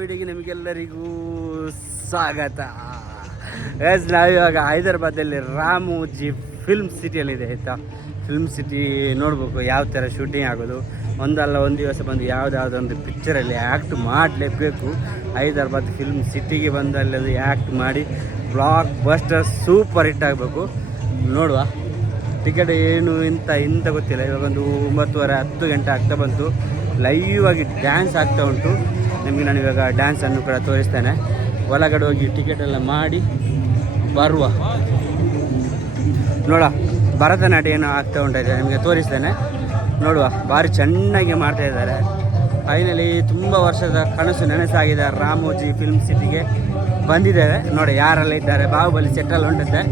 ವಿಡಿಯೋಗೆ ನಿಮಗೆಲ್ಲರಿಗೂ ಸ್ವಾಗತ. ಎಸ್ ನಾವಿವಾಗ ಹೈದರಾಬಾದಲ್ಲಿ ರಾಮೋಜಿ ಫಿಲ್ಮ್ ಸಿಟಿಯಲ್ಲಿದೆ ಆಯಿತಾ? ಫಿಲ್ಮ್ ಸಿಟಿ ನೋಡಬೇಕು, ಯಾವ ಥರ ಶೂಟಿಂಗ್ ಆಗೋದು. ಒಂದಲ್ಲ, ಒಂದು ದಿವಸ ಬಂದು ಯಾವುದಾದ್ರು ಒಂದು ಪಿಕ್ಚರಲ್ಲಿ ಆ್ಯಕ್ಟ್ ಮಾಡಲೇಬೇಕು. ಹೈದರಾಬಾದ್ ಫಿಲ್ಮ್ ಸಿಟಿಗೆ ಬಂದು ಅಲ್ಲಿ ಅದು ಆ್ಯಕ್ಟ್ ಮಾಡಿ ಬ್ಲಾಕ್ ಬಸ್ಟರ್ ಸೂಪರ್ ಹಿಟ್ ಆಗಬೇಕು. ನೋಡುವ. ಟಿಕೆಟ್ ಏನು ಇಂಥ ಇಂಥ ಗೊತ್ತಿಲ್ಲ. ಇವಾಗ ಒಂದು ಒಂಬತ್ತುವರೆ, ಹತ್ತು ಗಂಟೆ ಆಗ್ತಾ ಬಂತು. ಲೈವ್ ಆಗಿ ಡ್ಯಾನ್ಸ್ ಆಗ್ತಾ ಉಂಟು. ನಿಮಗೆ ನಾನು ಇವಾಗ ಡ್ಯಾನ್ಸನ್ನು ಕೂಡ ತೋರಿಸ್ತೇನೆ. ಒಳಗಡೆ ಹೋಗಿ ಟಿಕೆಟ್ ಎಲ್ಲ ಮಾಡಿ ಬರುವ. ನೋಡ ಭರತನಾಟ್ಯ ಏನೋ ಆಗ್ತಾ ಉಂಟಿದೆ ನಿಮಗೆ ತೋರಿಸ್ತೇನೆ. ನೋಡುವ, ಭಾರಿ ಚೆನ್ನಾಗಿ ಮಾಡ್ತಾ ಇದ್ದಾರೆ. ಫೈನಲಿ ತುಂಬ ವರ್ಷದ ಕನಸು ನೆನಸಾಗಿದೆ. ರಾಮೋಜಿ ಫಿಲ್ಮ್ ಸಿಟಿಗೆ ಬಂದಿದ್ದೇವೆ ನೋಡಿ, ಯಾರೆಲ್ಲ ಇದ್ದಾರೆ? ಬಾಹುಬಲಿ ಸೆಟ್ಟಲ್ಲಿ ಹೊಂಟಿದ್ದೆ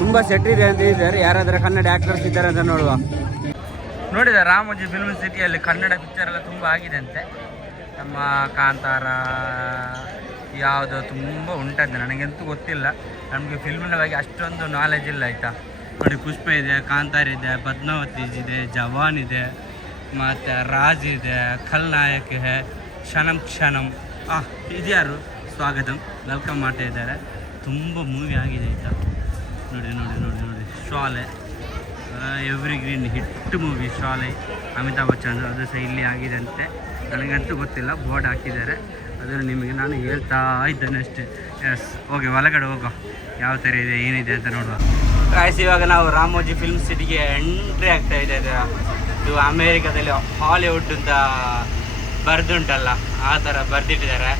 ತುಂಬ ಸೆಟ್ ಇದೆ ಅಂತ ಇದ್ದಾರೆ ಯಾರಾದರೂ ಕನ್ನಡ ಆ್ಯಕ್ಟರ್ಸ್ ಇದ್ದಾರೆ ಅಂತ ನೋಡುವ. ನೋಡಿದ ರಾಮೋಜಿ ಫಿಲ್ಮ್ ಸಿಟಿಯಲ್ಲಿ ಕನ್ನಡ ಪಿಕ್ಚರ್ ಎಲ್ಲ ತುಂಬ ಆಗಿದೆ ಅಂತೆ. ನಮ್ಮ ಕಾಂತಾರ ಯಾವುದೋ ತುಂಬ ಉಂಟಂತೆ, ನನಗಂತೂ ಗೊತ್ತಿಲ್ಲ. ನಮಗೆ ಫಿಲ್ಮಿನ ಬಗ್ಗೆ ಅಷ್ಟೊಂದು ನಾಲೆಜ್ ಇಲ್ಲ, ಆಯಿತಾ? ನೋಡಿ, ಪುಷ್ಪ ಇದೆ, ಕಾಂತಾರ ಇದೆ, ಪದ್ಮಾವತಿ ಇದೆ, ಜವಾನ್ ಇದೆ, ಮತ್ತು ರಾಜ್ ಇದೆ ಖಲ್ನಾಯಕ್ ಹೇ ಕ್ಷಣಂ ಕ್ಷಣಂ. ಆ, ಇದ್ಯಾರು? ಸ್ವಾಗತಂ. ವೆಲ್ಕಮ್ ಮಾಡ್ತಾ ಇದ್ದಾರೆ. ತುಂಬ ಮೂವಿ ಆಗಿದೆ, ಆಯಿತಾ? ನೋಡಿ ನೋಡಿ ನೋಡಿ ನೋಡಿ, ಶಾಲೆ. ಎವ್ರಿ ಗ್ರೀನ್ ಹಿಟ್ ಮೂವಿ ಶಾಲೆ ಅಮಿತಾಬ್ ಬಚ್ಚನ್ ಅದು ಸಹ ಇಲ್ಲಿ ಆಗಿದೆ ಅಂತೆ. ನನಗಂತೂ ಗೊತ್ತಿಲ್ಲ ಬೋರ್ಡ್ ಹಾಕಿದ್ದಾರೆ. ಅದನ್ನು ನಿಮಗೆ ನಾನು ಹೇಳ್ತಾ ಇದ್ದೇನೆ ಅಷ್ಟೇ. ಎಸ್ ಓಕೆ ಒಳಗಡೆ ಹೋಗೋ. ಯಾವ ಥರ ಇದೆ, ಏನಿದೆ ಅಂತ ನೋಡುವ. ಗಾಯ್ಸ್ ಇವಾಗ ನಾವು ರಾಮೋಜಿ ಫಿಲ್ಮ್ ಸಿಟಿಗೆ ಎಂಟ್ರಿ ಆಗ್ತಾ ಇದು. ಇದು ಅಮೇರಿಕಾದಲ್ಲಿ ಹಾಲಿವುಡ್ ಅಂತ ಬರೆದುಂಟಲ್ಲ, ಆ ಥರ ಬರೆದಿಟ್ಟಿದ್ದಾರೆ.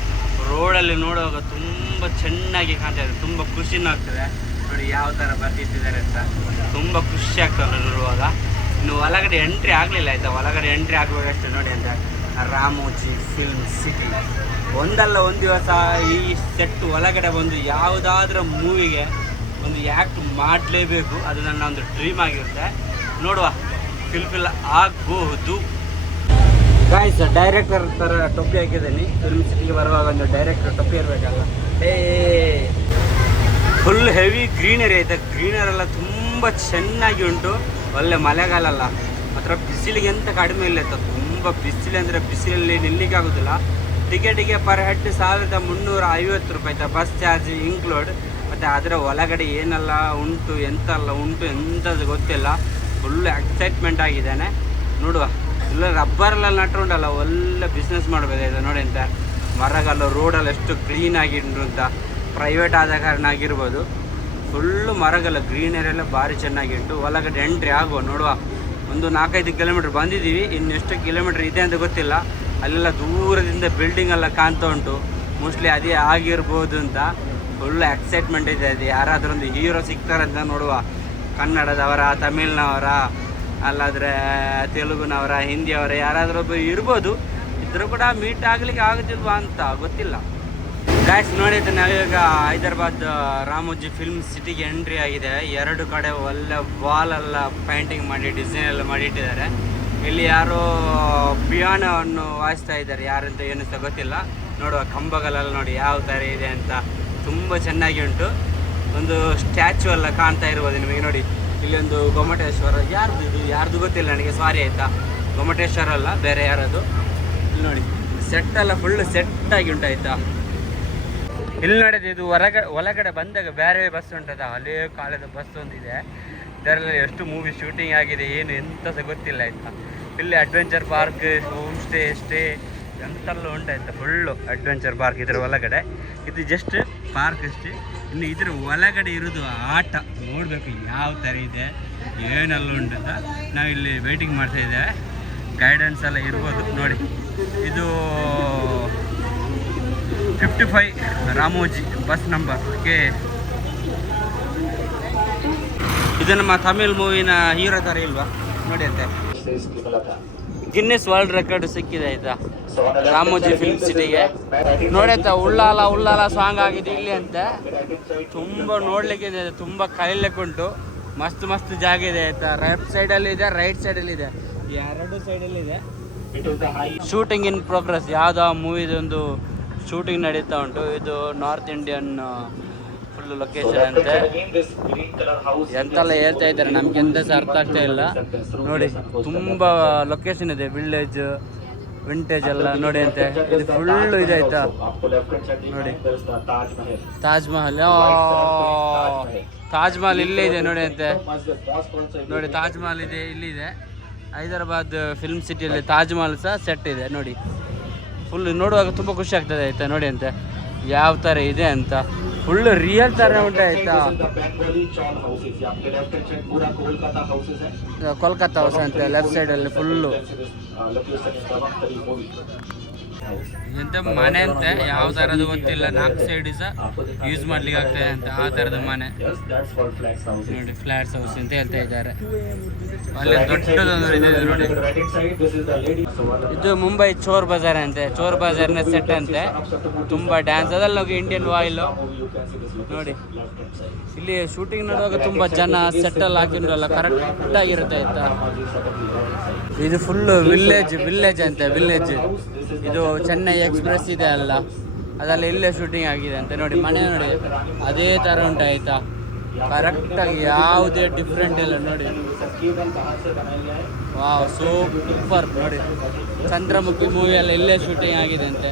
ರೋಡಲ್ಲಿ ನೋಡುವಾಗ ತುಂಬ ಚೆನ್ನಾಗಿ ಕಾಣ್ತಾ ಇದೆ, ತುಂಬ ಖುಷಿನೂ ಆಗ್ತದೆ. ನೋಡಿ ಯಾವ ಥರ ಬರ್ತಿದ್ದಾರೆ ಅಂತ. ತುಂಬ ಖುಷಿ ಆಗ್ತದೆ ನೋಡುವಾಗ ಇನ್ನು ಒಳಗಡೆ ಎಂಟ್ರಿ ಆಗಲಿಲ್ಲ ಆಯಿತಾ? ಒಳಗಡೆ ಎಂಟ್ರಿ ಆಗಬೇಕಷ್ಟೇ ನೋಡಿ ಅಂತ. ರಾಮೋಜಿ ಫಿಲ್ಮ್ ಸಿಟಿ ಒಂದಲ್ಲ ಒಂದು ದಿವಸ ಈ ಸೆಟ್ ಒಳಗಡೆ ಬಂದು ಯಾವುದಾದ್ರೂ ಮೂವಿಗೆ ಒಂದು ಆ್ಯಕ್ಟ್ ಮಾಡಲೇಬೇಕು. ಅದು ನನ್ನ ಒಂದು ಡ್ರೀಮ್ ಆಗಿರುತ್ತೆ. ನೋಡುವ. ಫಿಲ್ಫಿಲ್ ಆಗಬಹುದು. ಗಾಯ್ಸ್ ಡೈರೆಕ್ಟರ್ ಥರ ಟೊಪ್ಪಿ ಹಾಕಿದ್ದೀನಿ. ಫಿಲ್ಮ್ ಸಿಟಿಗೆ ಬರುವಾಗ ಒಂದು ಡೈರೆಕ್ಟರ್ ಟೊಪ್ಪಿ ಇರಬೇಕಲ್ಲ. ಏ! ಫುಲ್ ಹೆವಿ ಗ್ರೀನರಿ ಐತೆ. ಗ್ರೀನರಿ ಎಲ್ಲ ತುಂಬ ಚೆನ್ನಾಗಿ ಉಂಟು. ಒಳ್ಳೆ ಮಳೆಗಾಲ ಅಲ್ಲ ಮಾತ್ರ ಬಿಸಿಲಿಗೆ ಎಂತ ಕಡಿಮೆ ಇಲ್ಲ ಆಯ್ತಾ ತುಂಬ ಬಿಸಿಲು ಅಂದರೆ ಬಿಸಿಲಲ್ಲಿ ನಿಲ್ಲಿಕ್ಕೆ ಆಗೋದಿಲ್ಲ. ಟಿಕೆಟಿಗೆ ಪರ್ ಹೆಡ್ ಸಾವಿರದ ಮುನ್ನೂರ ಐವತ್ತು ರೂಪಾಯಿ ಆಯ್ತಾ ಬಸ್ ಚಾರ್ಜ್ ಇನ್ಕ್ಲೂಡ್ ಮತ್ತು ಅದರ ಒಳಗಡೆ ಏನೆಲ್ಲ ಉಂಟು, ಎಂತೆಲ್ಲ ಉಂಟು ಎಂಥದ್ದು ಗೊತ್ತಿಲ್ಲ. ಫುಲ್ ಎಕ್ಸೈಟ್ಮೆಂಟ್ ಆಗಿದ್ದಾನೆ. ನೋಡುವ. ಇಲ್ಲ ರಬ್ಬರೆಲ್ಲ ನಟ್ರು ಉಂಟಲ್ಲ. ಒಳ್ಳೆ ಬಿಸ್ನೆಸ್ ಮಾಡಬೇಕಾಯ್ತು ನೋಡಿ ಅಂತ ಮರಗಲ್ಲ ರೋಡಲ್ಲಿ ಎಷ್ಟು ಕ್ಲೀನ್ ಆಗಿ ಉಂಟು ಅಂತ. ಪ್ರೈವೇಟ್ ಆದ ಕಾರಣ ಆಗಿರ್ಬೋದು. ಫುಲ್ಲು ಮರಗಲ್ಲ ಗ್ರೀನರಿ ಎಲ್ಲ ಭಾರಿ ಚೆನ್ನಾಗಿ ಉಂಟು. ಒಳಗಡೆ ಎಂಟ್ರಿ ಆಗುವ, ನೋಡುವ. ಒಂದು ನಾಲ್ಕೈದು ಕಿಲೋಮೀಟ್ರ್ ಬಂದಿದ್ದೀವಿ. ಇನ್ನು ಎಷ್ಟು ಕಿಲೋಮೀಟ್ರ್ ಇದೆ ಅಂತ ಗೊತ್ತಿಲ್ಲ. ಅಲ್ಲೆಲ್ಲ ದೂರದಿಂದ ಬಿಲ್ಡಿಂಗ್ ಎಲ್ಲ ಕಾಣ್ತಾ ಉಂಟು. ಮೋಸ್ಟ್ಲಿ ಅದೇ ಆಗಿರ್ಬೋದು ಅಂತ. ಫುಲ್ ಎಕ್ಸೈಟ್ಮೆಂಟ್ ಇದೆ ಅದು ಯಾರಾದರೂ ಒಂದು ಹೀರೋ ಸಿಗ್ತಾರಂತ ನೋಡುವ. ಕನ್ನಡದವರ, ತಮಿಳ್ನವರ, ಅಲ್ಲಾದರೆ ತೆಲುಗುನವರ, ಹಿಂದಿಯವರ ಯಾರಾದರೂ ಒಬ್ಬ ಇರ್ಬೋದು. ಇದ್ರೂ ಕೂಡ ಮೀಟ್ ಆಗಲಿಕ್ಕೆ ಆಗುತ್ತಿಲ್ವಾ ಅಂತ ಗೊತ್ತಿಲ್ಲ. ಗಾಯ್ಸ್ ನೋಡಿದ್ರೆ ನಾವೀಗ ಹೈದರಾಬಾದ್ ರಾಮೋಜಿ ಫಿಲ್ಮ್ ಸಿಟಿಗೆ ಎಂಟ್ರಿ ಆಗಿದೆ. ಎರಡು ಕಡೆ ಒಳ್ಳೆ ವಾಲ್ ಎಲ್ಲ ಪೇಂಟಿಂಗ್ ಮಾಡಿ ಡಿಸೈನ್ ಎಲ್ಲ ಮಾಡಿ ಇಟ್ಟಿದ್ದಾರೆ. ಇಲ್ಲಿ ಯಾರೋ ಪಿಯಾನೋವನ್ನು ವಾಯಿಸ್ತಾ ಇದ್ದಾರೆ. ಯಾರಂತ ಏನು ಗೊತ್ತಿಲ್ಲ. ನೋಡುವ ಕಂಬಗಳೆಲ್ಲ ನೋಡಿ ಯಾವ ಥರ ಇದೆ ಅಂತ ತುಂಬ ಚೆನ್ನಾಗಿ ಉಂಟು. ಒಂದು ಸ್ಟ್ಯಾಚು ಎಲ್ಲ ಕಾಣ್ತಾ ಇರ್ಬೋದು ನಿಮಗೆ ನೋಡಿ. ಇಲ್ಲಿ ಒಂದು ಗೊಮ್ಮಟೇಶ್ವರ, ಯಾರ್ದು ಇದು? ಯಾರ್ದು ಗೊತ್ತಿಲ್ಲ ನನಗೆ ಸಾರಿ ಆಯಿತಾ. ಗೊಮ್ಮಟೇಶ್ವರ ಅಲ್ಲ, ಬೇರೆ ಯಾರದು? ಇಲ್ಲಿ ನೋಡಿ. ಸೆಟ್ ಎಲ್ಲ ಫುಲ್ ಸೆಟ್ ಆಗಿ ಉಂಟಾಯ್ತಾ. ಇಲ್ಲಿ ನೋಡಿದ್ರೆ ಇದು ಹೊರಗಡೆ ಒಳಗಡೆ ಬಂದಾಗ ಬೇರೆ ಬಸ್ ಉಂಟದ ಹಳೇ ಕಾಲದ ಬಸ್ ಒಂದಿದೆ. ಇದರಲ್ಲಿ ಎಷ್ಟು ಮೂವಿ ಶೂಟಿಂಗ್ ಆಗಿದೆ, ಏನು ಎಂತ ಸಹ ಗೊತ್ತಿಲ್ಲ ಆಯ್ತಾ. ಇಲ್ಲಿ adventure park home stay stay ಎಂತೆಲ್ಲ ಉಂಟಾಯ್ತಾ ಫುಲ್ಲು ಅಡ್ವೆಂಚರ್ ಪಾರ್ಕ್ ಇದರ ಒಳಗಡೆ. ಇದು ಜಸ್ಟ್ ಪಾರ್ಕ್ ಅಷ್ಟೇ. ಇನ್ನು ಇದರ ಒಳಗಡೆ ಇರೋದು ಆಟ. ನೋಡಬೇಕು ಯಾವ ಥರ ಇದೆ, ಏನೆಲ್ಲ ಉಂಟಂತ ನಾವಿಲ್ಲಿ ವೇಟಿಂಗ್ ಮಾಡ್ತಾ ಇದ್ದೇವೆ. ಗೈಡೆನ್ಸ್ ಎಲ್ಲ ಇರ್ಬೋದು, ನೋಡಿ. ಇದು fifty five Ramoji bus number okay ಇದು ನಮ್ಮ ತಮಿಳ್ ಮೂವಿನ ಹೀರೋ ಥರ ಇಲ್ವಾ? ನೋಡಿ ಅಂತೆ. ಗಿನ್ನೆಸ್ ವರ್ಲ್ಡ್ ರೆಕಾರ್ಡ್ ಸಿಕ್ಕಿದೆ ಆಯ್ತಾ? ರಾಮೋಜಿ ಫಿಲ್ಮ್ ಸಿಟಿಗೆ ನೋಡಾಯ್ತ ಉಳ್ಳಾಲ ಉಳ್ಳಾಲ ಸಾಂಗ್ ಆಗಿದೆ ಇಲ್ಲಿ ಅಂತ. ತುಂಬ ನೋಡ್ಲಿಕ್ಕೆ ಇದೆ, ತುಂಬ ಕಲೀಲಿಕ್ಕೆ ಮಸ್ತ್ ಮಸ್ತ್ ಜಾಗ ಇದೆ ಆಯ್ತಾ? ಲೆಫ್ಟ್ ಸೈಡಲ್ಲಿ ಇದೆ ರೈಟ್ ಸೈಡಲ್ಲಿ ಇದೆ. ಎರಡು ಸೈಡಲ್ಲಿ ಇದೆ. ಶೂಟಿಂಗ್ ಇನ್ ಪ್ರೋಗ್ರೆಸ್ ಯಾವುದೋ ಮೂವಿದೊಂದು ಶೂಟಿಂಗ್ ನಡೀತಾ ಉಂಟು. ಇದು ನಾರ್ತ್ ಇಂಡಿಯನ್ ಫುಲ್ ಲೊಕೇಶನ್ ಅಂತೆ. ಎಂತೆಲ್ಲ ಹೇಳ್ತಾ ಇದ್ದಾರೆ ನಮ್ಗೆ ಎಂತ ಸಹ ಅರ್ಥ ಆಗ್ತಾ ಇಲ್ಲ. ನೋಡಿ ತುಂಬ ಲೊಕೇಶನ್ ಇದೆ ವಿಲೇಜ್ ವಿಂಟೇಜ್ ಎಲ್ಲ ನೋಡಿ ಅಂತೆ. ಇದು ಫುಲ್ ಇದಾಯ್ತಾ ಆಯ್ತಾ? ನೋಡಿ. ತಾಜ್ ಮಹಲ್ ಆ, ತಾಜ್ ಮಹಲ್ ಇಲ್ಲೇ ಇದೆ ನೋಡಿ ಅಂತೆ. ನೋಡಿ ತಾಜ್ ಮಹಲ್ ಇದೆ ಇಲ್ಲಿದೆ. ಹೈದರಾಬಾದ್ ಫಿಲ್ಮ್ ಸಿಟಿಯಲ್ಲಿ ತಾಜ್ ಮಹಲ್ ಸಹ ಸೆಟ್ ಇದೆ ನೋಡಿ. ಫುಲ್ ನೋಡುವಾಗ ತುಂಬ ಖುಷಿ ಆಗ್ತದೆ ಆಯ್ತಾ ನೋಡಿ ಅಂತ. ಯಾವ ತರ ಇದೆ ಅಂತ. ಫುಲ್ ರಿಯಲ್ ತರ ಉಂಟು ಆಯ್ತಾ. ಕೋಲ್ಕತ್ತಾ ಹೌಸ್ ಅಂತ ಲೆಫ್ಟ್ ಸೈಡಲ್ಲಿ ಫುಲ್ಲು ಎಂತ ಮನೆ ಅಂತೆ ಯಾವ ಥರದ್ದು ಗೊತ್ತಿಲ್ಲ. ನಾಲ್ಕು ಸೈಡ್ ಸಹ ಯೂಸ್ ಮಾಡ್ಲಿಕ್ಕೆ ಆಗ್ತದೆ ಅಂತ, ಆ ತರದ ಮನೆ. ನೋಡಿ ಫ್ಲಾಟ್ಸ್ ಹೌಸ್ ಅಂತ ಹೇಳ್ತಾ ಇದ್ದಾರೆ. ಅಲ್ಲಿ ದೊಡ್ಡದೊಂದು ಇದೆ ನೋಡಿ. ಇದು ಮುಂಬೈ ಚೋರ್ ಬಜಾರ್ ಅಂತೆ. ಚೋರ್ ಬಜಾರ್ನ ಸೆಟ್ ಅಂತೆ. ತುಂಬಾ ಡ್ಯಾನ್ಸ್ ಅದಲ್ಲ ಹೋಗಿ ಇಂಡಿಯನ್ ವಾಯಿಲ್ ನೋಡಿ, ಇಲ್ಲಿ ಶೂಟಿಂಗ್ ನೋಡುವಾಗ ತುಂಬಾ ಜನ ಸೆಟ್ಟಲ್ಲಿ ಹಾಕಿದ್ರಲ್ಲ ಕರೆಕ್ಟ್ ಆಗಿರುತ್ತೆ ಆಯ್ತಾ ಇದು ಫುಲ್ ವಿಲ್ಲೇಜ್ ವಿಲ್ಲೇಜ್ ಅಂತೆ ವಿಲ್ಲೇಜ್ ಇದು ಚೆನ್ನೈ ಎಕ್ಸ್ಪ್ರೆಸ್ ಇದೆ ಅಲ್ಲ. ಅದೆಲ್ಲ ಇಲ್ಲೇ ಶೂಟಿಂಗ್ ಆಗಿದೆ ಅಂತ. ನೋಡಿ, ಮನೆ ನೋಡಿ. ಅದೇ ಥರ ಉಂಟು ಆಯಿತಾ? ಕರೆಕ್ಟಾಗಿ ಯಾವುದೇ ಡಿಫ್ರೆಂಟ್ ಇಲ್ಲ ನೋಡಿ. ವಾವ್ ಸೂಪರ್ ನೋಡಿ, ಚಂದ್ರಮುಖಿ ಮೂವಿ ಎಲ್ಲ ಇಲ್ಲೇ ಶೂಟಿಂಗ್ ಆಗಿದೆ ಅಂತೆ.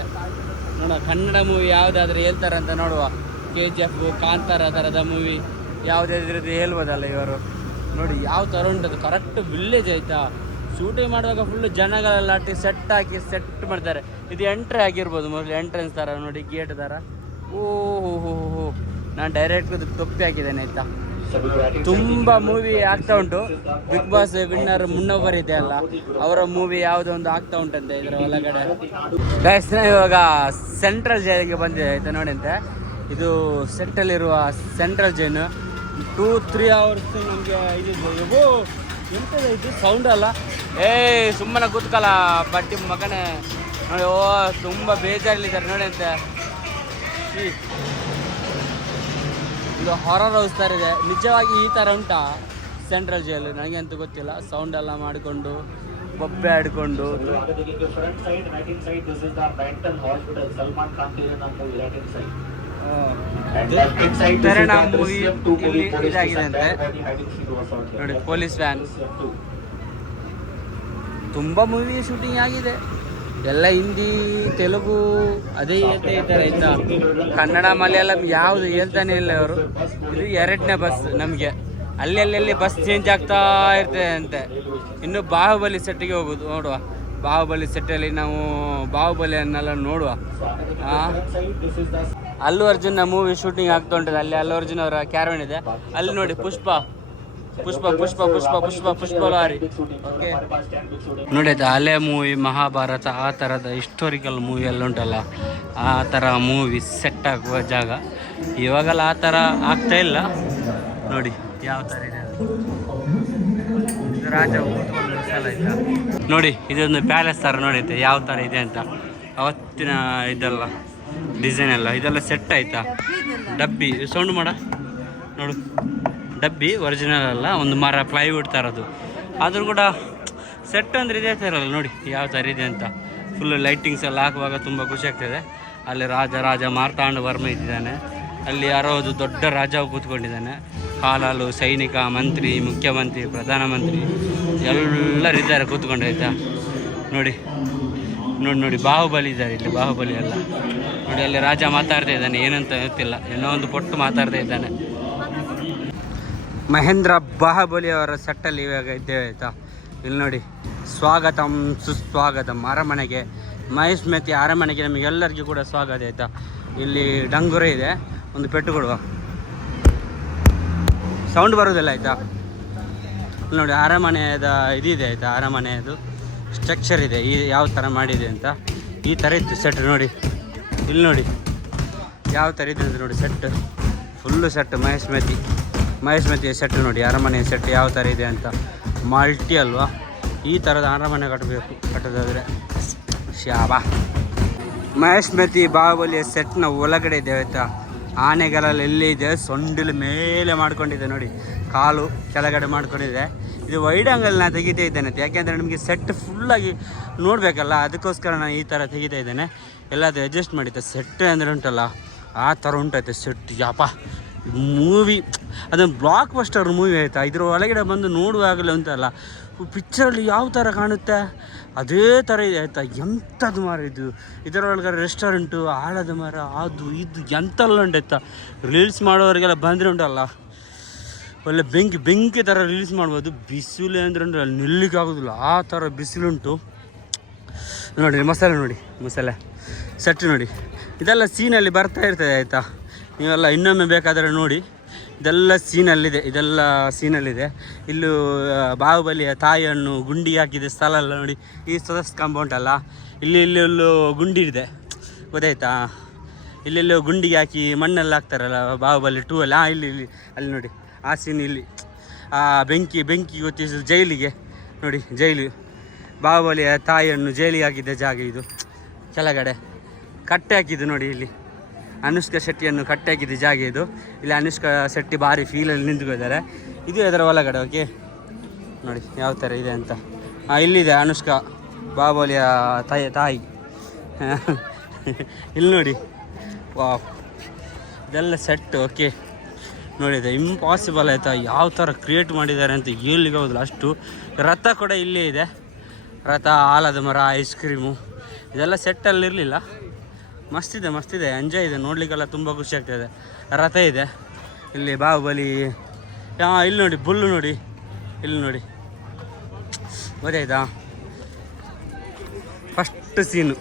ನೋಡ, ಕನ್ನಡ ಮೂವಿ ಯಾವುದಾದ್ರೆ ಹೇಳ್ತಾರೆ ಅಂತ ನೋಡುವ. ಕೆ ಜಿ ಎಫ್ ಕಾಂತಾರ ಥರದ ಮೂವಿ ಯಾವುದಾದ್ರದ್ದು ಹೇಳ್ಬೋದಲ್ಲ ಇವರು. ನೋಡಿ, ಯಾವ ಥರ ಉಂಟದು ಕರೆಕ್ಟ್ ವಿಲ್ಲೇಜ್ ಆಯ್ತಾ? ಶೂಟಿಂಗ್ ಮಾಡುವಾಗ ಫುಲ್ ಜನಗಳೆಲ್ಲ ಅಟ್ಟಿ ಸೆಟ್ ಹಾಕಿ ಸೆಟ್ ಮಾಡ್ತಾರೆ. ಇದು ಎಂಟ್ರಿ ಆಗಿರ್ಬೋದು ಮೊದಲು ಎಂಟ್ರೆನ್ಸ್ ಥರ ನೋಡಿ ಗೇಟ್ ಥರ ಓ ಹೋ ಹೋ ನಾನು ಡೈರೆಕ್ಟ್ ತೊಪ್ಪಿ ಹಾಕಿದ್ದೇನೆ, ಆಯ್ತಾ? ತುಂಬ ಮೂವಿ ಆಗ್ತಾ ಉಂಟು. ಬಿಗ್ ಬಾಸ್ ವಿನ್ನರ್ ಮುನ್ನವರ್ ಇದೆ ಅಲ್ಲ, ಅವರ ಮೂವಿ ಯಾವುದೋ ಒಂದು ಆಗ್ತಾ ಉಂಟಂತೆ ಇದರ ಒಳಗಡೆ. ಗೈಸ್ ಇವಾಗ ಸೆಂಟ್ರಲ್ ಜೈಲಿಗೆ ಬಂದಿದೆ ಆಯ್ತಾ ನೋಡಿ ಅಂತೆ ಇದು ಸೆಟ್ಟಲ್ಲಿರುವ central Jain two three hours ನಮಗೆ ಇದು ಸೌಂಡ್ ಅಲ್ಲ? ಏ ಸುಮ್ಮನೆ ಕೂತ್ಕಲ್ಲ ಬಟ್ಟಿ ಮಗನೇ. ನೋಡಿ, ಓ, ತುಂಬ ಬೇಜಾರಲ್ಲಿದ್ದಾರೆ ನೋಡಿ ಅಂತ. ಇದು ಹೊರರ್ ಹೌಸ್ ಥರ ಇದೆ. ನಿಜವಾಗಿ ಈ ಥರ ಉಂಟಾ? ಸೆಂಟ್ರಲ್ ಜೈಲು ನನಗಂತೂ ಗೊತ್ತಿಲ್ಲ. ಸೌಂಡ್ ಎಲ್ಲ ಮಾಡಿಕೊಂಡು, ಬೊಬ್ಬೆ ಆಡಿಕೊಂಡು. Salman Khan movie right inside. And left inside this is ತೆರಣ ಮೂವಿ Drishyam 2 movie ಇಲ್ಲಿ ಇದಾಗಿದೆ ಅಂತೆ. ನೋಡಿ ಪೊಲೀಸ್ ವ್ಯಾನ್ Drishyam 2. ತುಂಬ ಮೂವಿ ಶೂಟಿಂಗ್ ಆಗಿದೆ. ಎಲ್ಲ ಹಿಂದಿ ತೆಲುಗು ಅದೇ ಹೇಳ್ತಾ ಇದ್ದಾರೆ. ಆಯ್ತಾ ಕನ್ನಡ ಮಲಯಾಳಂ ಯಾವುದು ಹೇಳ್ತಾನೆ ಇಲ್ಲ ಅವರು. ಇದು ಎರಡನೇ ಬಸ್ ನಮಗೆ. ಅಲ್ಲಿ ಅಲ್ಲಲ್ಲಿ ಬಸ್ ಚೇಂಜ್ ಆಗ್ತಾ ಇರ್ತದೆ ಅಂತೆ. ಇನ್ನು ಬಾಹುಬಲಿ ಸೆಟ್ಟಿಗೆ ಹೋಗೋದು ನೋಡುವ. ಬಾಹುಬಲಿ ಸೆಟ್ಟಲ್ಲಿ ನಾವು ಬಾಹುಬಲಿಯನ್ನೆಲ್ಲ ನೋಡುವ. ಅಲ್ಲು ಅರ್ಜುನ್ ಮೂವಿ ಶೂಟಿಂಗ್ ಆಗ್ತಾ ಉಂಟದ ಅಲ್ಲಿ ಅಲ್ಲು ಅರ್ಜುನ್ ಅವರ ಕ್ಯಾರವಣ್ ಇದೆ. ಅಲ್ಲಿ ನೋಡಿ, ಪುಷ್ಪ. ಪುಷ್ಪ ಪುಷ್ಪ ಪುಷ್ಪ ಪುಷ್ಪ ಪುಷ್ಪ ಲಾರಿ. ನೋಡಿ ಅಲೆ ಮೂವಿ ಮಹಾಭಾರತ, ಆ ಥರದ ಹಿಸ್ಟೋರಿಕಲ್ ಮೂವಿ ಎಲ್ಲ ಉಂಟಲ್ಲ? ಆ ಥರ ಮೂವಿ ಸೆಟ್ ಆಗುವ ಜಾಗ. ಇವಾಗೆಲ್ಲ ಆ ಥರ ಆಗ್ತಾ ಇಲ್ಲ. ನೋಡಿ, ಯಾವ ಥರ ಇದೆ ರಾಜ ನೋಡಿ, ಇದೊಂದು ಪ್ಯಾಲೇಸ್ ಥರ ನೋಡೈತೆ ಯಾವ ಥರ ಇದೆ ಅಂತ. ಅವತ್ತಿನ ಇದೆಲ್ಲ ಡಿಸೈನ್ ಎಲ್ಲ, ಇದೆಲ್ಲ ಸೆಟ್ ಆಯ್ತಾ? ಡಬ್ಬಿ ಸೌಂಡ್ ಮಾಡ. ನೋಡು, ಡಬ್ಬಿ ಒರಿಜಿನಲ್ ಅಲ್ಲ, ಒಂದು ಮರ ಪ್ಲೈವುಡ್ ಥರದ್ದು ಆದರೂ ಕೂಡ ಸೆಟ್ ಅಂದ್ರೆ ಇದೇ ಥರ ನೋಡಿ ಯಾವ ಥರ ಇದೆ ಅಂತ. ಫುಲ್ ಲೈಟಿಂಗ್ಸ್ ಎಲ್ಲ ಹಾಕುವಾಗ ತುಂಬ ಖುಷಿ ಆಗ್ತದೆ. ಅಲ್ಲಿ ರಾಜ ರಾಜ ಮಾರ್ತಾಂಡ ವರ್ಮ ಇದ್ದಿದ್ದಾನೆ ಅಲ್ಲಿ ಯಾರೋ ಅದು ದೊಡ್ಡ ರಾಜ ಕೂತ್ಕೊಂಡಿದ್ದಾನೆ. ಕಾಲಾಲು ಸೈನಿಕ, ಮಂತ್ರಿ, ಮುಖ್ಯಮಂತ್ರಿ, ಪ್ರಧಾನಮಂತ್ರಿ ಎಲ್ಲರಿದ್ದಾರೆ ಕೂತ್ಕೊಂಡು, ಆಯ್ತಾ? ನೋಡಿ. ನೋಡಿ ನೋಡಿ, ಬಾಹುಬಲಿ ಇದ್ದಾರೆ ಇಲ್ಲಿ, ಬಾಹುಬಲಿ ಎಲ್ಲ ನೋಡಿ, ಅಲ್ಲಿ ರಾಜ ಮಾತಾಡ್ತಾ ಇದ್ದಾನೆ, ಏನಂತ ಗೊತ್ತಿಲ್ಲ. ಏನೋ ಒಂದು ಪೊಟ್ಟು ಮಾತಾಡ್ತಾ ಇದ್ದಾನೆ. ಮಹೇಂದ್ರ ಬಾಹುಬಲಿ ಅವರ ಸೆಟ್ಟಲ್ಲಿ ಇವಾಗ ಇದ್ದೇವೆ, ಆಯಿತಾ? ಇಲ್ಲಿ ನೋಡಿ, ಸ್ವಾಗತಂ, ಸುಸ್ವಾಗತಂ, ಅರಮನೆಗೆ, ಮಹೇಶ್ ಮೆತಿ ಅರಮನೆಗೆ ನಮಗೆಲ್ಲರಿಗೂ ಕೂಡ ಸ್ವಾಗತ, ಆಯಿತಾ? ಇಲ್ಲಿ ಡಂಗುರ ಇದೆ, ಒಂದು ಪೆಟ್ಟು ಕೊಡುವ. ಸೌಂಡ್ ಬರೋದಿಲ್ಲ, ಆಯಿತಾ? ನೋಡಿ ಅರಮನೆಯದ ಇದಿದೆ, ಆಯಿತಾ? ಅರಮನೆಯದು ಸ್ಟ್ರಕ್ಚರ್ ಇದೆ. ಈ ಯಾವ ಥರ ಮಾಡಿದೆ ಅಂತ. ಈ ಥರ ಇತ್ತು ಸೆಟ್ ನೋಡಿ. ಇಲ್ಲಿ ನೋಡಿ. ಯಾವ ಥರ ಇದೆ ಅಂತ ನೋಡಿ ಸೆಟ್ ಫುಲ್ಲು ಸೆಟ್ ಮಹೇಶ್ ಮೆತಿ. ಮಹೇಶ್ ಮೆತಿಯ ಸೆಟ್ ನೋಡಿ. ಅರಮನೆ ಸೆಟ್ ಯಾವ ಥರ ಇದೆ ಅಂತ. ಮಲ್ಟಿ ಅಲ್ವಾ? ಈ ಥರದ ಅರಮನೆ ಕಟ್ಟಬೇಕು. ಕಟ್ಟೋದಾದರೆ ಶಾಬಾ ಮಹೇಶ್ ಮೆತಿ ಬಾಹುಬಲಿಯ ಸೆಟ್ನ ಒಳಗಡೆ ಇದೆ ಆಯ್ತಾ? ಆನೆಗಲಲ್ಲಿ ಎಲ್ಲಿ ಇದೆ? ಸೊಂಡಿಲು ಮೇಲೆ ಮಾಡ್ಕೊಂಡಿದೆ ನೋಡಿ. ಕಾಲು ಕೆಳಗಡೆ ಮಾಡ್ಕೊಂಡಿದೆ. ಇದು ವೈಡ್ ಆಂಗಲ್ ನಾನು ತೆಗಿತಾ ಇದ್ದೇನೆ. ಯಾಕೆಂದರೆ ನಿಮಗೆ ಸೆಟ್ ಫುಲ್ಲಾಗಿ ನೋಡಬೇಕಲ್ಲ, ಅದಕ್ಕೋಸ್ಕರ ನಾನು ಈ ಥರ ತೆಗಿತಾ ಇದ್ದೇನೆ. ಎಲ್ಲದು ಅಡ್ಜಸ್ಟ್ ಮಾಡಿದ್ದೆ ಸೆಟ್ ಅಂದರೆ ಉಂಟಲ್ಲ, ಆ ಥರ ಉಂಟೈತೆ ಸೆಟ್ ಯಾಪ ಮೂವಿ ಅದೊಂದು ಬ್ಲಾಕ್ ಬಸ್ಟರ್ ಮೂವಿ ಆಯಿತಾ? ಇದ್ರ ಒಳಗಡೆ ಬಂದು ನೋಡುವಾಗಲೇ ಉಂಟಲ್ಲ ಪಿಕ್ಚರಲ್ಲಿ ಯಾವ ಥರ ಕಾಣುತ್ತೆ? ಅದೇ ಥರ ಇದೆ ಆಯಿತಾ? ಎಂಥದ್ದು ಮರ ಇದು? ಇದರೊಳಗಡೆ ರೆಸ್ಟೋರೆಂಟು ಆಳದ ಮರ, ಅದು, ಇದು, ಎಂತೆಲ್ಲ ಉಂಟಾಯ್ತಾ ರೀಲ್ಸ್ ಮಾಡೋರಿಗೆಲ್ಲ ಬಂದರೆ ಉಂಟಲ್ಲ. ಒಳ್ಳೆ ಬೆಂಕಿ ಬೆಂಕಿ ಥರ ರಿಲೀಸ್ ಮಾಡ್ಬೋದು. ಬಿಸಿಲು ಅಂದರೆ ಅಂದ್ರೆ ಅಲ್ಲಿ ನಿಲ್ಲಿಕ್ಕೆ ಆಗೋದಿಲ್ಲ. ಆ ಥರ ಬಿಸಿಲುಂಟು. ನೋಡಿ, ಮಸಾಲೆ ನೋಡಿ, ಮಸಾಲೆ. ಸೆಟ್ ನೋಡಿ. ಇದೆಲ್ಲ ಸೀನಲ್ಲಿ ಬರ್ತಾ ಇರ್ತದೆ, ಆಯಿತಾ? ನೀವೆಲ್ಲ ಇನ್ನೊಮ್ಮೆ ಬೇಕಾದರೆ ನೋಡಿ. ಇದೆಲ್ಲ ಸೀನಲ್ಲಿದೆ ಇದೆಲ್ಲ ಸೀನಲ್ಲಿದೆ ಇಲ್ಲೂ ಬಾಹುಬಲಿಯ ತಾಯಿಯನ್ನು ಗುಂಡಿ ಹಾಕಿದ ಸ್ಥಳ ಎಲ್ಲ ನೋಡಿ. ಈ ಸದಸ್ ಕಾಂಪೌಂಡ್ ಅಲ್ಲ. ಇಲ್ಲಿ ಗುಂಡಿ ಇದೆ. ಗೊತ್ತಾಯ್ತಾ? ಇಲ್ಲೆಲ್ಲೋ ಗುಂಡಿಗೆ ಹಾಕಿ ಮಣ್ಣೆಲ್ಲ ಹಾಕ್ತಾರಲ್ಲ ಬಾಹುಬಲಿ ಟೂ ಅಲ್ಲಿ. ಹಾಂ ಇಲ್ಲಿ ಇಲ್ಲಿ. ಅಲ್ಲಿ ನೋಡಿ. ಆ ಸೀನ್ ಇಲ್ಲಿ. ಆ ಬೆಂಕಿ ಬೆಂಕಿ ಗೊತ್ತಿಸ ಜೈಲಿಗೆ. ನೋಡಿ, ಜೈಲು. ಬಾಹುಬಲಿಯ ತಾಯಿಯನ್ನು ಜೈಲಿಗೆ ಹಾಕಿದ್ದ ಜಾಗ ಇದು. ಕೆಳಗಡೆ. ಕಟ್ಟೆ ಹಾಕಿದ್ದು ನೋಡಿ ಇಲ್ಲಿ. ಅನುಷ್ಕಾ ಶೆಟ್ಟಿಯನ್ನು ಕಟ್ಟೆ ಹಾಕಿದ್ದ ಜಾಗ ಇದು. ಇಲ್ಲಿ ಅನುಷ್ಕಾ ಶೆಟ್ಟಿ ಭಾರಿ ಫೀಲಲ್ಲಿ ನಿಂತ್ಕೊಂಡಿದ್ದಾರೆ. ಇದು ಅದರ ಒಳಗಡೆ ಓಕೆ ನೋಡಿ, ಯಾವ ಥರ ಇದೆ ಅಂತ. ಹಾಂ ಇಲ್ಲಿದೆ ಅನುಷ್ಕಾ ಬಾಬೋಲಿಯ ತಾಯಿ ತಾಯಿ. ಇಲ್ಲಿ ನೋಡಿ. ವಾ ಇದೆಲ್ಲ ಸೆಟ್ ಓಕೆ ನೋಡಿದೆ ಇಂಪಾಸಿಬಲ್ ಆಯಿತಾ? ಯಾವ ಥರ ಕ್ರಿಯೇಟ್ ಮಾಡಿದ್ದಾರೆ ಅಂತ ಎಲ್ಲಿಗೆ ಹೋದಿಲ್ಲ ಅಷ್ಟು ರಥ ಕೂಡ ಇಲ್ಲೇ ಇದೆ. ರಥ, ಆಲದ ಮರ ಐಸ್ ಕ್ರೀಮು ಇದೆಲ್ಲ ಸೆಟ್ಟಲ್ಲಿ ಇರಲಿಲ್ಲ. ಮಸ್ತಿದೆ ಮಸ್ತಿದೆ ಎಂಜಾಯ್ ಇದೆ. ನೋಡಲಿಕ್ಕೆಲ್ಲ ತುಂಬ ಖುಷಿ ಆಗ್ತಾಯಿದೆ ರಥ ಇದೆ. ಇಲ್ಲಿ ಬಾಹುಬಲಿ ಹಾಂ ಇಲ್ಲಿ ನೋಡಿ, ಬುಲ್ಲು ನೋಡಿ. ಇಲ್ಲಿ ನೋಡಿ. ಗೊತ್ತಾಯ್ತಾ? ಫಸ್ಟ್ ಸೀನು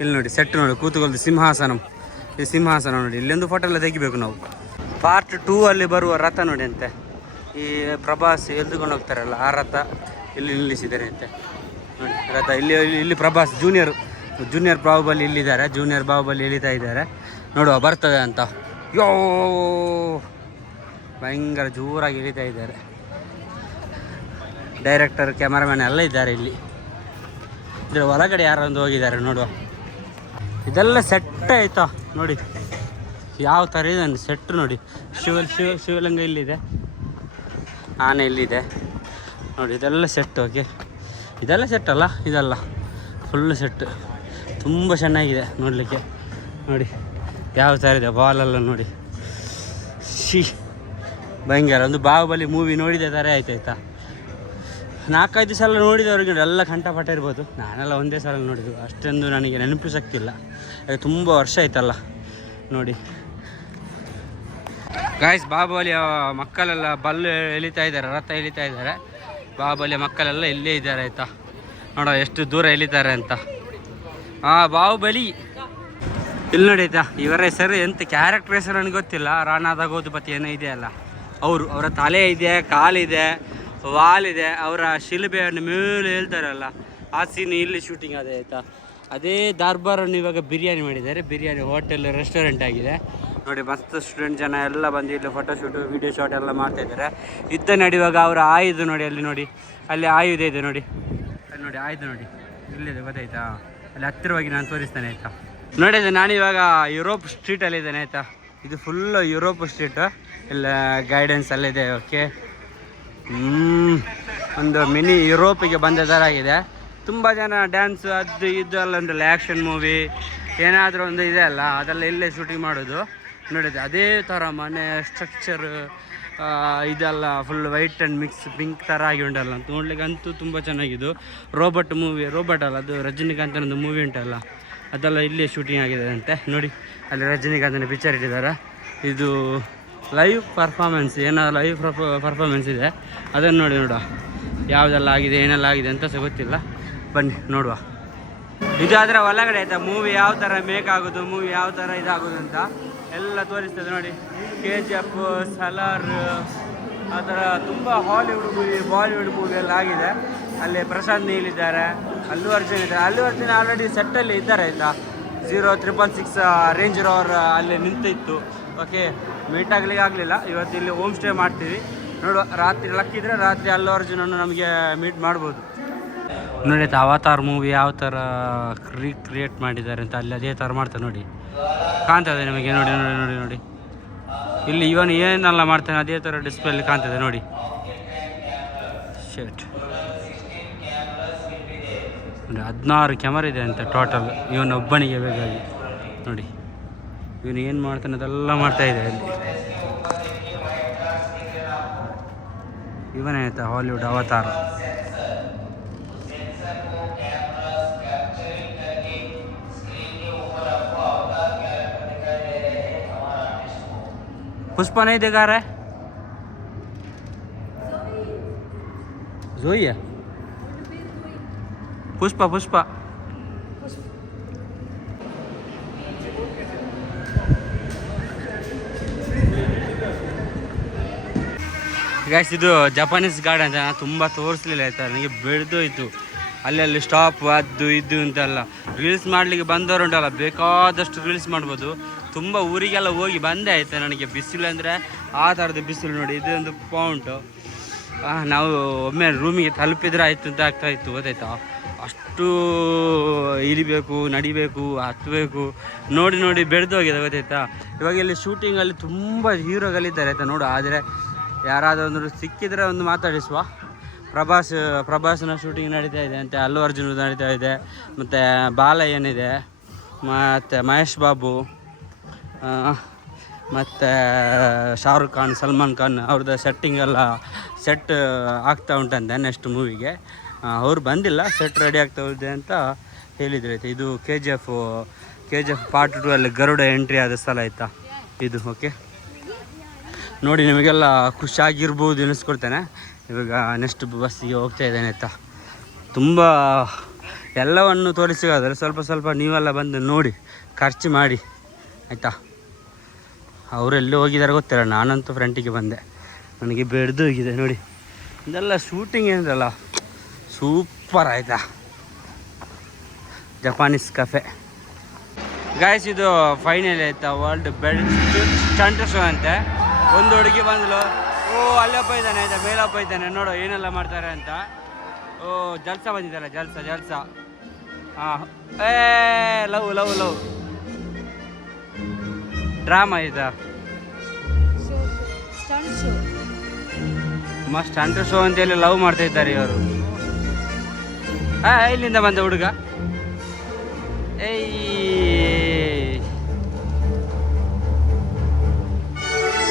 ಇಲ್ಲಿ ನೋಡಿ ಸೆಟ್ ನೋಡಿ, ಕೂತ್ಕೊಳ್ದು ಸಿಂಹಾಸನ. ಈ ಸಿಂಹಾಸನ ನೋಡಿ, ಇಲ್ಲೊಂದು ಫೋಟೋ ಎಲ್ಲ ತೆಗಿಬೇಕು ನಾವು. ಪಾರ್ಟ್ ಟೂ ಅಲ್ಲಿ ಬರುವ ರಥ ನೋಡಿ ಅಂತೆ. ಈ ಪ್ರಭಾಸ್ ಎದ್ದುಕೊಂಡು ಹೋಗ್ತಾರಲ್ಲ, ಆ ರಥ ಇಲ್ಲಿ ನಿಲ್ಲಿಸಿದ್ದಾರೆ ಅಂತೆ. ನೋಡಿ, ರಥ ಇಲ್ಲಿ, ಇಲ್ಲಿ- ಇಲ್ಲಿ ಪ್ರಭಾಸ್ ಜೂನಿಯರ್ ಜೂನಿಯರ್ ಬಾಹುಬಲಿ ಇಲ್ಲಿದ್ದಾರೆ ಜೂನಿಯರ್ ಬಾಹುಬಲಿ ಇಳಿತಾ ಇದ್ದಾರೆ. ನೋಡುವ, ಬರ್ತದೆ ಅಂತ. ಯೋ! ಭಯಂಕರ ಜೋರಾಗಿ ಇಳಿತಾ ಇದ್ದಾರೆ. ಡೈರೆಕ್ಟರ್ ಕ್ಯಾಮರಾಮ್ಯಾನ್ ಎಲ್ಲ ಇದ್ದಾರೆ ಇಲ್ಲಿ. ಇದರ ಒಳಗಡೆ ಯಾರೊಂದು ಹೋಗಿದ್ದಾರೆ, ನೋಡುವ. ಇದೆಲ್ಲ ಸೆಟ್ ಆಯ್ತಾ? ನೋಡಿ. ಯಾವ ಥರ ಇದೆ ಸೆಟ್ ನೋಡಿ. ಶಿವ ಶಿವ ಶಿವಲಿಂಗ ಇಲ್ಲಿದೆ. ಆನೆ ಇಲ್ಲಿದೆ. ನೋಡಿ, ಇದೆಲ್ಲ ಸೆಟ್ ಓಕೆ. ಇದೆಲ್ಲ ಸೆಟ್ ಅಲ್ಲ? ಇದೆಲ್ಲ. ಫುಲ್ ಸೆಟ್ ತುಂಬ ಚೆನ್ನಾಗಿದೆ ನೋಡಲಿಕ್ಕೆ. ನೋಡಿ, ಯಾವ ಥರ ಇದೆ ಬಾಲೆಲ್ಲ ನೋಡಿ. ಶಿ ಭಯಂಕರ. ಒಂದು ಬಾಹುಬಲಿ ಮೂವಿ ನೋಡಿದ ಥರ ಆಯ್ತು, ಆಯ್ತಾ? ನಾಲ್ಕೈದು ಸಲ ನೋಡಿದವ್ರಿಗೆ ಎಲ್ಲ ಕಂಠಪಾಠ ಇರ್ಬೋದು. ನಾನೆಲ್ಲ ಒಂದೇ ಸಲ ನೋಡಿದ್ದು. ಅಷ್ಟೊಂದು ನನಗೆ ನೆನಪು ಶಕ್ತಿ ಇಲ್ಲ. ಅದು ತುಂಬ ವರ್ಷ ಆಯ್ತಲ್ಲ. ನೋಡಿ. ಗಾಯ್ಸ್ ಬಾಹುಬಲಿಯ ಮಕ್ಕಳೆಲ್ಲ ಬಲ್ಲು ಎಳಿತಾ ಇದ್ದಾರೆ, ರಥ ಎಳಿತಾ ಇದ್ದಾರೆ. ಬಾಹುಬಲಿಯ ಮಕ್ಕಳೆಲ್ಲ ಇಲ್ಲೇ ಇದ್ದಾರೆ ಆಯ್ತಾ? ನೋಡ ಎಷ್ಟು ದೂರ ಎಳಿತಾರೆ ಅಂತ. ಹಾಂ ಬಾಹುಬಲಿ ಇಲ್ಲಿ ನೋಡಿ ಆಯ್ತಾ, ಇವರ ಹೆಸರು ಎಂತ ಕ್ಯಾರೆಕ್ಟರ್ ಹೆಸರು ನನಗೆ ಗೊತ್ತಿಲ್ಲ. ರಾಣಾದ ಗೋಧಪತಿ ಏನೋ ಇದೆ ಅಲ್ಲ. ಅವರು, ಅವರ ತಲೆ ಇದೆ, ಕಾಲಿದೆ ವಾಲಿದೆ ಅವರ ಶಿಲುಬೆಯನ್ನು ಮೇಲೆ ಹೇಳ್ತಾರಲ್ಲ ಆ ಸೀನ್ ಇಲ್ಲಿ ಶೂಟಿಂಗ್ ಅದೇ ಆಯ್ತಾ. ಅದೇ ದರ್ಬಾರನ್ನು ಇವಾಗ ಬಿರಿಯಾನಿ ಮಾಡಿದ್ದಾರೆ. ಬಿರಿಯಾನಿ ಹೋಟೆಲ್ ರೆಸ್ಟೋರೆಂಟ್ ಆಗಿದೆ. ನೋಡಿ, ಮಸ್ತ್ ಸ್ಟೂಡೆಂಟ್ ಜನ ಎಲ್ಲ ಬಂದು ಇಲ್ಲಿ ಫೋಟೋ ಶೂಟು ವಿಡಿಯೋ ಶಾಟ್ ಎಲ್ಲ ಮಾಡ್ತಾ ಇದ್ದಾರೆ. ಯುದ್ಧ ನಡೆಯುವಾಗ ಅವರ ಆಯುಧ ನೋಡಿ, ಅಲ್ಲಿ ನೋಡಿ. ಅಲ್ಲಿ ಆಯುಧ ಇದೆ ನೋಡಿ. ಅಲ್ಲಿ ನೋಡಿ, ಆಯುಧ ನೋಡಿ. ಇಲ್ಲಿದೆ, ಗೊತ್ತಾಯ್ತಾ? ಅಲ್ಲಿ ಹತ್ತಿರವಾಗಿ ನಾನು ತೋರಿಸ್ತೇನೆ, ಆಯಿತಾ? ನೋಡಿದೆ ನಾನಿವಾಗ ಯುರೋಪ್ ಸ್ಟ್ರೀಟಲ್ಲಿ ಇದ್ದೇನೆ, ಆಯಿತಾ? ಇದು ಫುಲ್ಲು ಯುರೋಪ್ ಸ್ಟ್ರೀಟ್ ಎಲ್ಲ ಗೈಡೆನ್ಸ್ ಅಲ್ಲಿದೆ ಓಕೆ. ಒಂದು ಮಿನಿ ಯುರೋಪಿಗೆ ಬಂದ ಥರ ಆಗಿದೆ. ತುಂಬ ಜನ ಡ್ಯಾನ್ಸ್ ಅದು ಇದು ಅಲ್ಲೊಂದು ಆ್ಯಕ್ಷನ್ ಮೂವಿ ಏನಾದರೂ ಒಂದು ಇದೆ ಅಲ್ಲ, ಅದೆಲ್ಲ ಇಲ್ಲೇ ಶೂಟಿಂಗ್ ಮಾಡೋದು. ನೋಡಿದೆ ಅದೇ ಥರ ಮನೆ ಸ್ಟ್ರಕ್ಚರ್ ಇದೆಲ್ಲ full white and mix pink ಥರ ಆಗಿ ಉಂಟಲ್ಲ. ಅಂತ ನೋಡ್ಲಿಕ್ಕೆ ಅಂತೂ ತುಂಬ ಚೆನ್ನಾಗಿದ್ದು. ರೋಬಟ್ ಮೂವಿ ರೋಬಟ್ ಅಲ್ಲ, ಅದು ರಜನಿಕಾಂತನದು ಮೂವಿ ಉಂಟಲ್ಲ. ಅದೆಲ್ಲ ಇಲ್ಲಿ ಶೂಟಿಂಗ್ ಆಗಿದೆ ಅಂತೆ ನೋಡಿ, ಅಲ್ಲಿ ರಜನಿಕಾಂತನ ಪಿಕ್ಚರ್ ಇಟ್ಟಿದ್ದಾರೆ. ಇದು ಲೈವ್ ಪರ್ಫಾರ್ಮೆನ್ಸ್ ಏನೋ ಲೈವ್ ಪರ್ಫಾರ್ಮೆನ್ಸ್ ಇದೆ. ಅದನ್ನು ನೋಡಿ ನೋಡುವ. ಯಾವುದೆಲ್ಲ ಆಗಿದೆ, ಏನೆಲ್ಲ ಆಗಿದೆ ಅಂತ ಸಹ ಗೊತ್ತಿಲ್ಲ. ಬನ್ನಿ, ನೋಡುವ. ಇದು ಅದರ ಒಳಗಡೆ ಆಯಿತಾ? ಮೂವಿ ಯಾವ ಥರ ಮೇಕ್ ಆಗೋದು ಮೂವಿ ಯಾವ ಥರ ಇದಾಗೋದು ಅಂತ? ಎಲ್ಲ ತೋರಿಸ್ತದೆ ನೋಡಿ. ಕೆ ಜಿ ಎಫ್ ಸಲಾರ್ ಆ ಥರ ತುಂಬ ಹಾಲಿವುಡ್ ಮೂವಿ ಬಾಲಿವುಡ್ ಮೂವಿ ಎಲ್ಲ ಆಗಿದೆ. ಅಲ್ಲಿ ಪ್ರಶಾಂತ್ ನೀಲ್ ಇದ್ದಾರೆ, ಅಲ್ಲು ಅರ್ಜುನ್ ಇದ್ದಾರೆ. ಅಲ್ಲೂ ಅರ್ಜುನ್ ಆಲ್ರೆಡಿ ಸೆಟ್ಟಲ್ಲಿ ಇದ್ದಾರೆ ಇಲ್ಲ zero triple six range rover ಅಲ್ಲಿ ನಿಂತಿತ್ತು. ಓಕೆ ಮೀಟ್ ಆಗ್ಲಿಕ್ಕೆ ಆಗಲಿಲ್ಲ. ಇವತ್ತು ಇಲ್ಲಿ ಹೋಮ್ ಸ್ಟೇ ಮಾಡ್ತೀವಿ. ನೋಡುವ, ರಾತ್ರಿ ಲಕ್ಕಿದ್ರೆ ರಾತ್ರಿ ಅಲ್ಲು ಅರ್ಜುನನ್ನು ನಮಗೆ ಮೀಟ್ ಮಾಡ್ಬೋದು. ನೋಡಿ ಅವತಾರ್ ಮೂವಿ ಯಾವ ಥರ ರೀಕ್ರಿಯೇಟ್ ಮಾಡಿದ್ದಾರೆ ಅಂತ ಅಲ್ಲಿ ಅದೇ ಥರ ಮಾಡ್ತಾರೆ ನೋಡಿ. ಕಾಣ್ತದೆ ನಿಮಗೆ, ನೋಡಿ ನೋಡಿ ನೋಡಿ ನೋಡಿ. ಇಲ್ಲಿ ಇವನು ಏನೆಲ್ಲ ಮಾಡ್ತಾನೆ, ಅದೇ ಥರ ಡಿಸ್ಪ್ಲೇಲಿ ಕಾಣ್ತದೆ ನೋಡಿ. ಶರ್ಟ್ ನೋಡಿ, ಹದಿನಾರು ಕ್ಯಾಮರಾ ಇದೆ ಅಂತ ಟೋಟಲ್ ಇವನೊಬ್ಬನಿಗೆ ಬೇಕಾಗಿ. ನೋಡಿ. ಇವನು ಏನು ಮಾಡ್ತಾನೆ ಅದೆಲ್ಲ ಮಾಡ್ತಾ ಇದೆ ಅಲ್ಲಿ. ಇವನೇ ಆಯ್ತಾ ಹಾಲಿವುಡ್ ಅವತಾರ. पुष्पा नहीं देखा रहा है जोई है पुष्पा पुष्पा ಗಾಯ್ಸ್ ಇದು ಜಪಾನೀಸ್ ಗಾರ್ಡನ್ ಅಂತ ನಾನು ತುಂಬ ತೋರಿಸ್ಲಿಲ್ಲ ಆಯ್ತಾ ನನಗೆ ಬೆಳೆದೋಯ್ತು ಅಲ್ಲಲ್ಲಿ ಸ್ಟಾಪ್ ಅದು ಇದು ಅಂತೆಲ್ಲ ರೀಲ್ಸ್ ಮಾಡಲಿಕ್ಕೆ ಬಂದವರು ಉಂಟಲ್ಲ ಬೇಕಾದಷ್ಟು ರೀಲ್ಸ್ ಮಾಡ್ಬೋದು ತುಂಬ ಊರಿಗೆಲ್ಲ ಹೋಗಿ ಬಂದೇ ಆಯ್ತು ನನಗೆ ಬಿಸಿಲು ಅಂದರೆ ಆ ಥರದ ಬಿಸಿಲು ನೋಡಿ, ಇದೊಂದು ಪೌಂಟು ನಾವು ಒಮ್ಮೆ ರೂಮಿಗೆ ತಲುಪಿದ್ರೆ ಆಯಿತು ಅಂತ ಆಗ್ತಾ ಇತ್ತು, ಗೊತ್ತಾಯ್ತಾ? ಅಷ್ಟು ಇಳಿಬೇಕು ನಡಿಬೇಕು ಹತ್ತಬೇಕು ನೋಡಿ ನೋಡಿ ಬೆಳೆದು ಹೋಗಿದೆ, ಗೊತ್ತಾಯ್ತಾ? ಇವಾಗ ಇಲ್ಲಿ ಶೂಟಿಂಗಲ್ಲಿ ತುಂಬ ಹೀರೋಗಳಿದ್ದಾರೆ ಆಯ್ತಾ ನೋಡು, ಆದರೆ ಯಾರಾದರೂ ಸಿಕ್ಕಿದ್ರೆ ಒಂದು ಮಾತಾಡಿಸುವ. ಪ್ರಭಾಸ್, ಪ್ರಭಾಸ್ನ ಶೂಟಿಂಗ್ ನಡೀತಾ ಇದೆ ಅಂತ, ಅಲ್ಲು ಅರ್ಜುನ್ ನಡೀತಾ ಇದೆ, ಮತ್ತು ಏನಿದೆ, ಮತ್ತು ಮಹೇಶ್ ಬಾಬು. ಮತ್ತು ಶಾರುಖ್ ಖಾನ್, ಸಲ್ಮಾನ್ ಖಾನ್ ಅವ್ರದ್ದು ಸೆಟ್ಟಿಂಗ್ ಎಲ್ಲ ಸೆಟ್ ಆಗ್ತಾ ಉಂಟಂತೆ ನೆಕ್ಸ್ಟ್ ಮೂವಿಗೆ ಅವ್ರು ಬಂದಿಲ್ಲ ಸೆಟ್ ರೆಡಿ ಆಗ್ತಾ ಇದೆ ಅಂತ ಹೇಳಿದ್ರು ಆಯ್ತು. ಇದು K G F K G F part two ಅಲ್ಲಿ ಗರುಡ ಎಂಟ್ರಿ ಆದ ಸ್ಥಳ ಆಯ್ತಾ? ಇದು ಓಕೆ ನೋಡಿ, ನಿಮಗೆಲ್ಲ ಖುಷಿಯಾಗಿರ್ಬೋದು ಎನಿಸ್ಕೊಡ್ತೇನೆ ಇವಾಗ ನೆಕ್ಸ್ಟ್ ಬಸ್ಸಿಗೆ ಹೋಗ್ತಾ ಇದ್ದೇನೆ ಆಯ್ತಾ. ತುಂಬ ಎಲ್ಲವನ್ನು ತೋರಿಸಿಗಾದರೆ ಸ್ವಲ್ಪ ಸ್ವಲ್ಪ ನೀವೆಲ್ಲ ಬಂದು ನೋಡಿ, ಖರ್ಚು ಮಾಡಿ, ಆಯಿತಾ. ಅವರೆಲ್ಲಿ ಹೋಗಿದ್ದಾರೆ ಗೊತ್ತಿಲ್ಲ, ನಾನಂತೂ ಫ್ರಂಟಿಗೆ ಬಂದೆ. ನನಗೆ ಬೆಳೆದು ಹೋಗಿದೆ, ನೋಡಿ. ಇದೆಲ್ಲ ಶೂಟಿಂಗ್ ಏನಿದೆಲ್ಲ ಸೂಪರ್ ಆಯಿತಾ? ಜಪಾನೀಸ್ ಕಫೆ ಗಾಯ್ಸ್ ಇದು ಫೈನಲ್ ಆಯ್ತಾ? ವರ್ಲ್ಡ್ ಬೆಲ್ಟ್ ಸ್ಟಂಟ್ ಶೋ ಅಂತೆ. ಒಂದು ಹುಡುಗಿ ಬಂದ್ಲು. ಓ ಅಲ್ಲಪ್ಪ ಇದ್ದಾನೆ, ಆಯ್ತಾ? ಮೇಲಪ್ಪ ಇದ್ದಾನೆ. ನೋಡು, ಏನೆಲ್ಲ ಮಾಡ್ತಾರೆ ಅಂತ. ಓ, ಜಲ್ಸ ಬಂದಿದ್ದಾರೆ ಜಲ್ಸ ಜಲ್ಸ. ಹಾಂ ಏ, ಲವ್ ಲವ್ ಲವ್. ಡ್ರಾಮಾ ಆಯಿತಾ ಮಸ್ತ್ ಶೋ ಅಂತ ಸ್ಟಂಟ್ ಶೋ ಅಂತೇಳಿ ಲವ್ ಮಾಡ್ತಾ ಇದ್ದಾರೆ ಇವರು. ಹಾ ಇಲ್ಲಿಂದ ಬಂದ ಹುಡುಗ? ಏಯ್.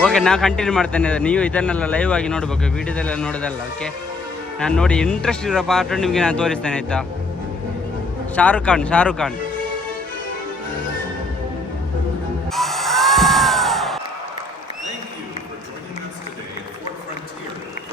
ಓಕೆ ನಾ ಕಂಟಿನ್ಯೂ ಮಾಡ್ತೇನೆ. ನೀವು ಇದನ್ನೆಲ್ಲ ಲೈವ್ ಆಗಿ ನೋಡ್ಬೇಕು ವಿಡಿಯೋದೆಲ್ಲ ನೋಡೋದಲ್ಲ ಓಕೆ ನಾನು ನೋಡಿ ಇಂಟ್ರೆಸ್ಟ್ ಇರೋ ಪಾರ್ಟ್ ನಿಮಗೆ ನಾನು ತೋರಿಸ್ತೇನೆ ಆಯ್ತಾ? ಶಾರುಖ್ ಖಾನ್ ಶಾರುಖ್ ಖಾನ್.